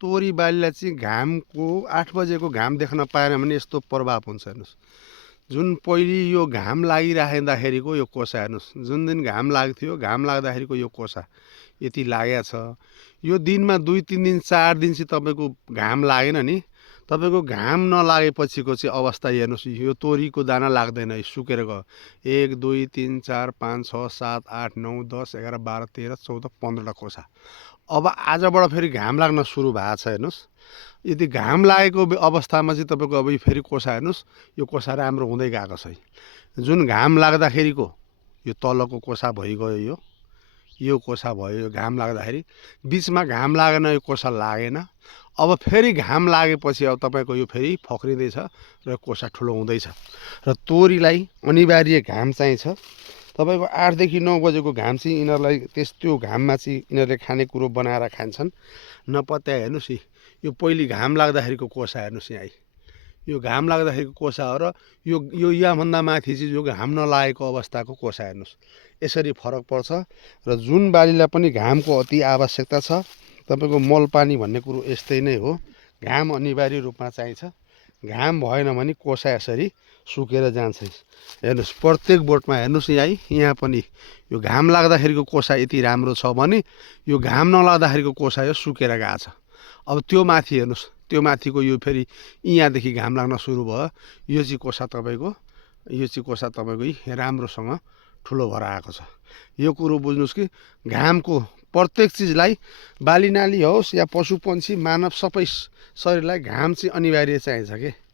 तोरी बालीलाई चाहिँ घामको 8 बजेको घाम देख्न पाएन भने यस्तो प्रभाव हुन्छ हेर्नुहोस्। जुन पहिले यो घाम लागिराख्दाखेरिको यो कोसा हेर्नुहोस्, जुन दिन घाम लाग्थ्यो, घाम लाग्दाखेरिको यो कोसा यति लागेको छ। यो दिनमा 2-3 दिन 4 दिन चाहिँ तपाईँको घाम लागेन नि, तपाईँको घाम नलागेपछिको चाहिँ अवस्था हेर्नुहोस्। यो तोरीको दाना लाग्दैन, सुकेर गयो। 1 2 3 4 5 6 7 8 9 10 11 12 13 14 15वटा कोसा। अब आजबाट फेरि घाम लाग्न सुरु भएको छ हेर्नुहोस्। यदि घाम लागेको अवस्थामा चाहिँ तपाईँको अब यो फेरि कोसा हेर्नुहोस्, यो कोसा राम्रो हुँदै गएको छ। जुन घाम लाग्दाखेरिको यो तलको कोसा भइगयो, यो कोसा भयो। घाम लाग्दाखेरि बिचमा घाम लागेन, यो कोसा लागेन। अब फेरि घाम लागेपछि अब तपाईँको यो फेरि फक्रिँदैछ र कोसा ठुलो हुँदैछ। र तोरीलाई अनिवार्य घाम चाहिन्छ। तपाईँको 8 देखि 9 बजेको घाम चाहिँ यिनीहरूलाई त्यो घाममा चाहिँ यिनीहरूले खानेकुरो बनाएर खान्छन्। नपत्याए हेर्नुहोस्, यो पहिले घाम लाग्दाखेरिको कोसा हेर्नुहोस्। यहाँ यो घाम लाग्दाखेरिको कोसा हो र यो यहाँभन्दा माथि चाहिँ यो घाम नलागेको अवस्थाको कोसा हेर्नुहोस्। यसरी फरक पर्छ। र जुन बालीलाई पनि घामको अति आवश्यकता छ। तपाईँको मल पानी भन्ने कुरो यस्तै नै हो। घाम अनिवार्य रूपमा चाहिन्छ। घाम भएन भने कोसा यसरी सुकेर जान्छ। हेर्नुहोस्, प्रत्येक बोटमा हेर्नुहोस्। यहाँ पनि यो घाम लाग्दाखेरिको कोसा यति राम्रो छ भने यो घाम नलाग्दाखेरिको कोसा यो सुकेर गएको छ। अब त्यो माथि हेर्नुहोस्, त्यो माथिको यो फेरि यहाँदेखि घाम लाग्न सुरु भयो। यो चाहिँ कोसा तपाईँको राम्रोसँग ठुलो भएर आएको छ। यो कुरो बुझ्नुहोस् कि घामको प्रत्येक चिजलाई, बालीनाली होस् या पशुपन्छी, मानव सबै शरीरलाई घाम चाहिँ अनिवार्य चाहिन्छ के।